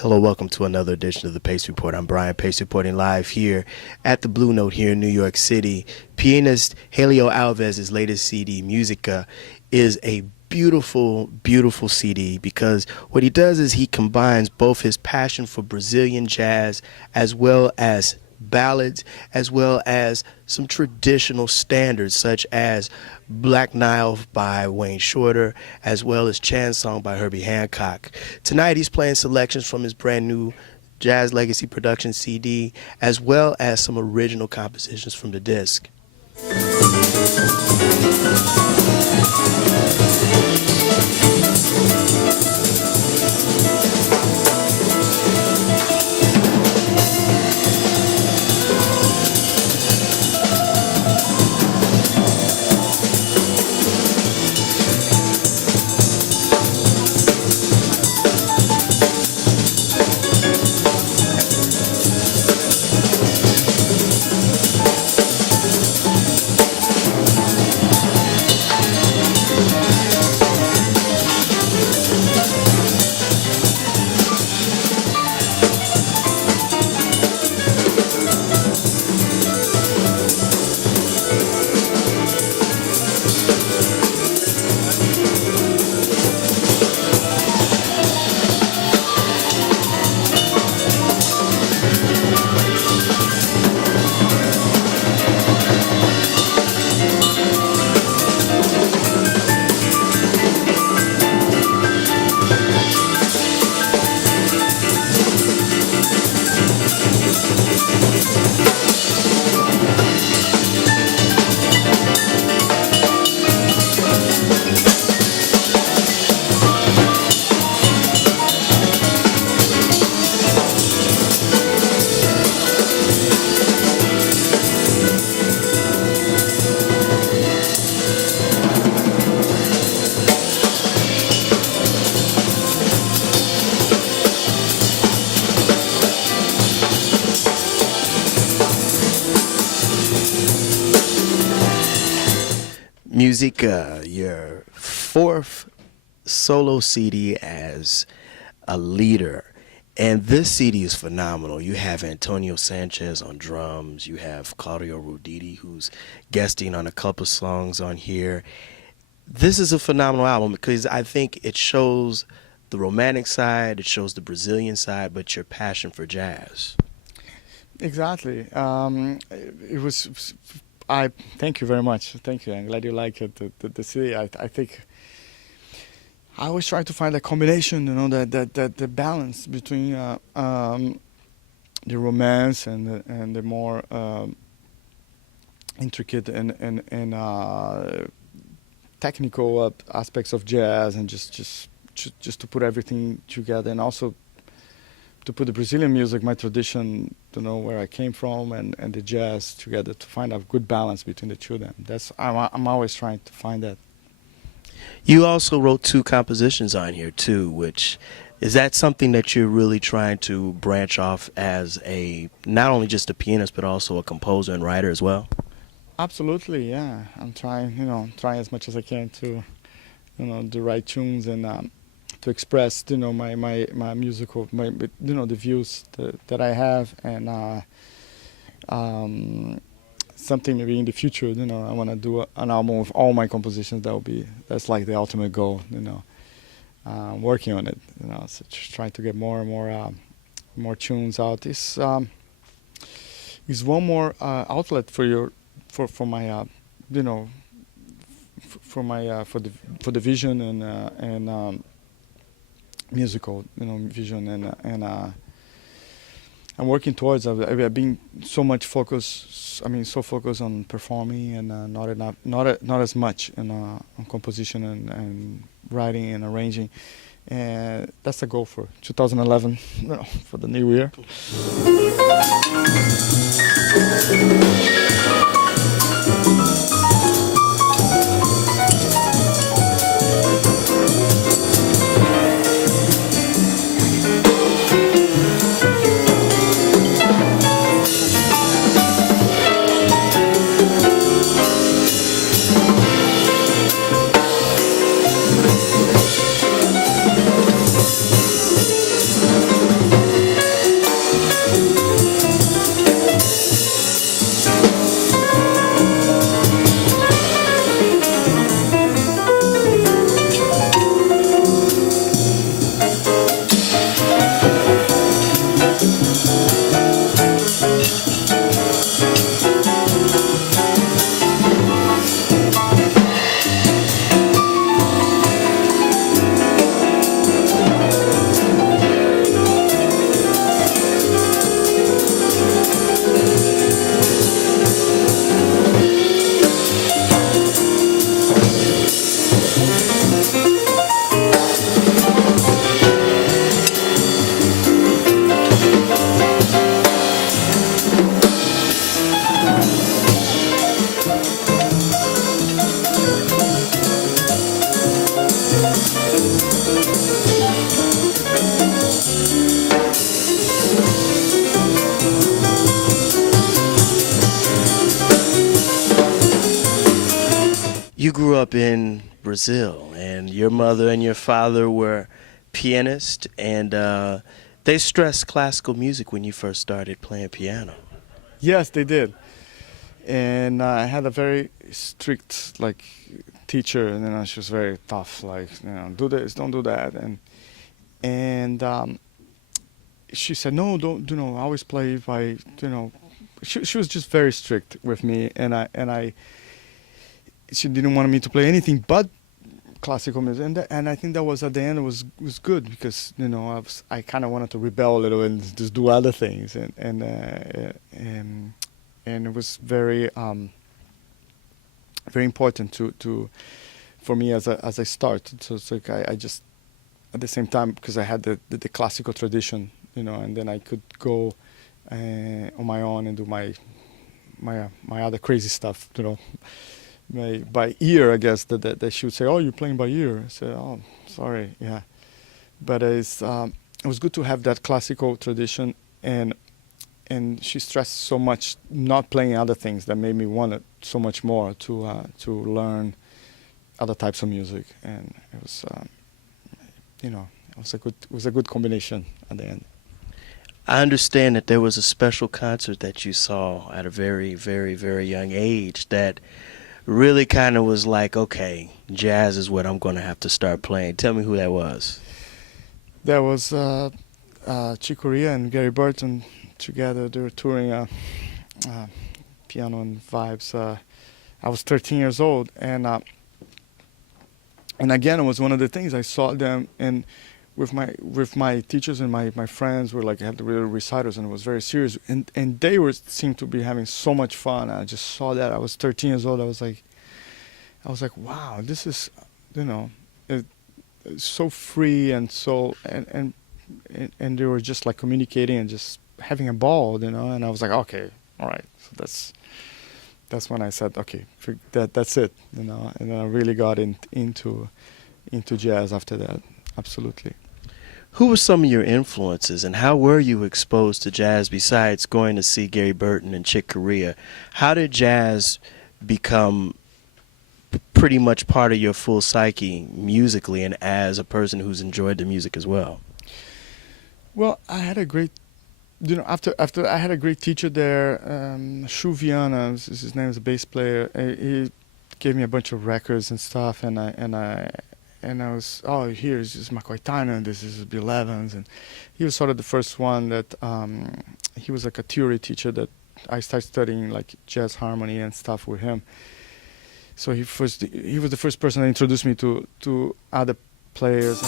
Hello, welcome to another edition of the Pace Report. I'm Brian, Pace reporting live here at the Blue Note here in New York City. Pianist Helio Alves' latest CD, Musica, is a beautiful, beautiful CD because what he does is he combines both his passion for Brazilian jazz as well as ballads, as well as some traditional standards such as Black Nile by Wayne Shorter, as well as Chan Song by Herbie Hancock. Tonight he's playing selections from his brand new Jazz Legacy Production CD, as well as some original compositions from the disc. Musica, your fourth solo CD as a leader. And this CD is phenomenal. You have Antonio Sanchez on drums. You have Claudio Roditi, who's guesting on a couple songs on here. This is a phenomenal album because I think it shows the romantic side, it shows the Brazilian side, but your passion for jazz. Exactly. It was... I thank you very much. Thank you. I'm glad you like it. The CD. I think I always try to find a combination. You know, that the balance between the romance and the more intricate and technical aspects of jazz, and just to put everything together, and also to put the Brazilian music, my tradition, to know where I came from, and the jazz together, to find a good balance between the two of them. I'm always trying to find that. You also wrote two compositions on here too, which is that something that you're really trying to branch off as not only just a pianist but also a composer and writer as well? Absolutely, yeah. I'm trying, trying as much as I can to, to write tunes and to express, my musical, the views that I have, and something maybe in the future, I want to do an album with all my compositions. That's like the ultimate goal, working on it, so just trying to get more and more tunes out. It's one more outlet for my, for the vision and musical, vision, and I'm working towards. I've been so focused on performing, and not as much on composition and writing and arranging. And that's the goal for 2011, for the new year. grew up in Brazil, and your mother and your father were pianists, and they stressed classical music when you first started playing piano. Yes, they did. And I had a very strict like teacher, and she was very tough, like, do this, don't do that, and she said, no, don't, always play by, she was just very strict with me, and she didn't want me to play anything but classical music, and I think that was at the end was good, because I kind of wanted to rebel a little and just do other things, and it was very very important to for me as I started. So it's like I just, at the same time, because I had the classical tradition, and then I could go on my own and do my other crazy stuff, by ear, I guess, that she would say, oh, you're playing by ear. I said, oh, sorry, yeah. But it was good to have that classical tradition, and she stressed so much not playing other things that made me want it so much more to learn other types of music, and it was it was a good combination at the end. I understand that there was a special concert that you saw at a very, very, very young age that really kind of was like, okay, jazz is what I'm going to have to start playing. Tell me who that was. That was Corea and Gary Burton together. They were touring Piano and Vibes. I was 13 years old, and again, it was one of the things I saw them, and with my teachers and my friends were like, had the real reciters, and it was very serious, and they seemed to be having so much fun. I just saw that. I was 13 years old. I was like, wow, this is, it's so free, and so and they were just like communicating and just having a ball, and I was like, okay, all right. So that's when I said, okay, that's it, and I really got into jazz after that. Absolutely. Who were some of your influences, and how were you exposed to jazz besides going to see Gary Burton and Chick Corea? How did jazz become pretty much part of your full psyche musically and as a person who's enjoyed the music as well? Well, I had a great, after I had a great teacher there, Shu Viana, his name is a bass player. He gave me a bunch of records and stuff, and I was, oh, here's this McCoy Tyner, this is Bill Evans, and he was sort of the first one that, he was like a theory teacher that I started studying like jazz harmony and stuff with him. So he was the first person that introduced me to other players.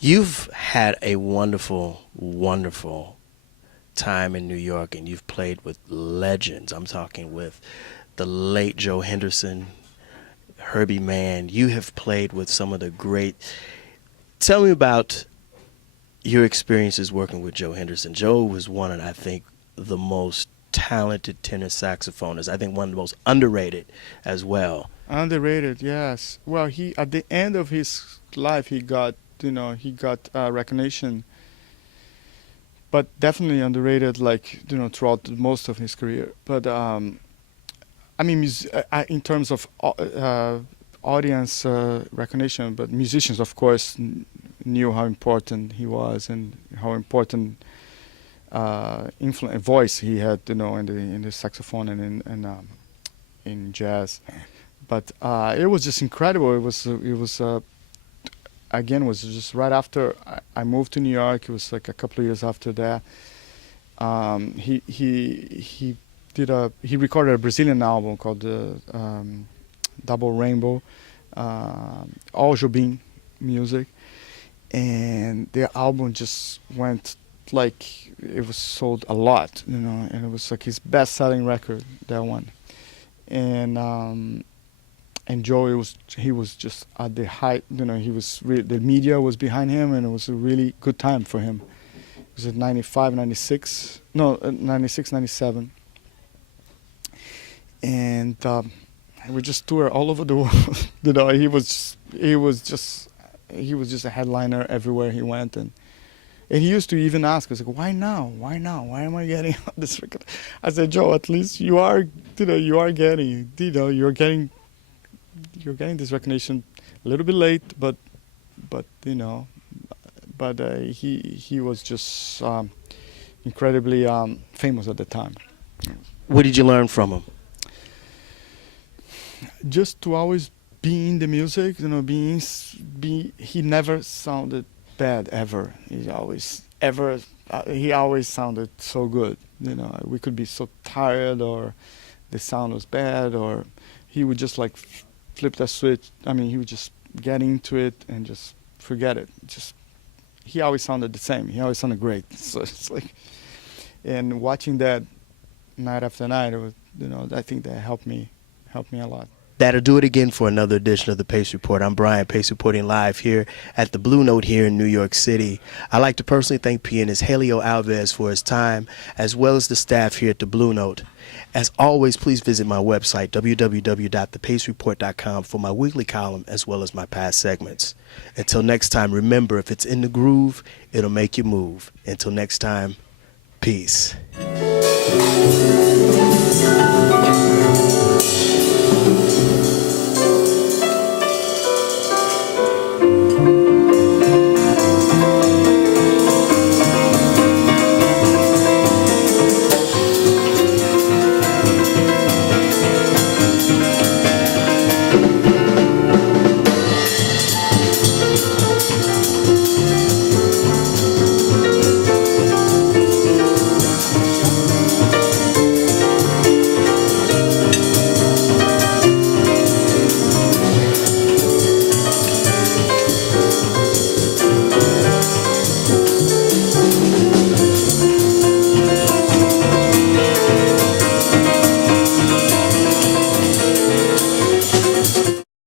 You've had a wonderful, wonderful time in New York, and you've played with legends. I'm talking with the late Joe Henderson, Herbie Mann. You have played with some of the great. Tell me about your experiences working with Joe Henderson. Joe was one of, I think, the most talented tenor saxophonists. I think one of the most underrated as well. Underrated, yes. Well, he at the end of his life, he got recognition, but definitely underrated. Like throughout most of his career. But I mean, in terms of audience recognition, but musicians, of course, knew how important he was and how important voice he had, in the saxophone and in jazz. But it was just incredible. It was again, was just right after I moved to New York. It was like a couple of years after that. He recorded a Brazilian album called Double Rainbow, all Jobim music, and the album just went like it was sold a lot, and it was like his best-selling record, that one. And Joe, he was just at the height, he was the media was behind him, and it was a really good time for him. It was 95, 96, no, 96, 97. And we just toured all over the world. He was just a headliner everywhere he went, and he used to even ask us, like, why now? Why am I getting this record? I said, Joe, at least you're getting this recognition a little bit late, but he was just incredibly famous at the time. What did you learn from him? Just to always be in the music, he never sounded bad ever. He always sounded so good. We could be so tired, or the sound was bad, or he would just like flip that switch. I mean, he would just get into it and just forget it. He always sounded the same. He always sounded great. So it's like, and watching that night after night, it was, I think that helped me a lot. That'll do it again for another edition of the Pace Report. I'm Brian, Pace reporting live here at the Blue Note here in New York City. I'd like to personally thank pianist Helio Alves for his time, as well as the staff here at the Blue Note. As always, please visit my website, www.thepacereport.com, for my weekly column as well as my past segments. Until next time, remember, if it's in the groove, it'll make you move. Until next time, peace.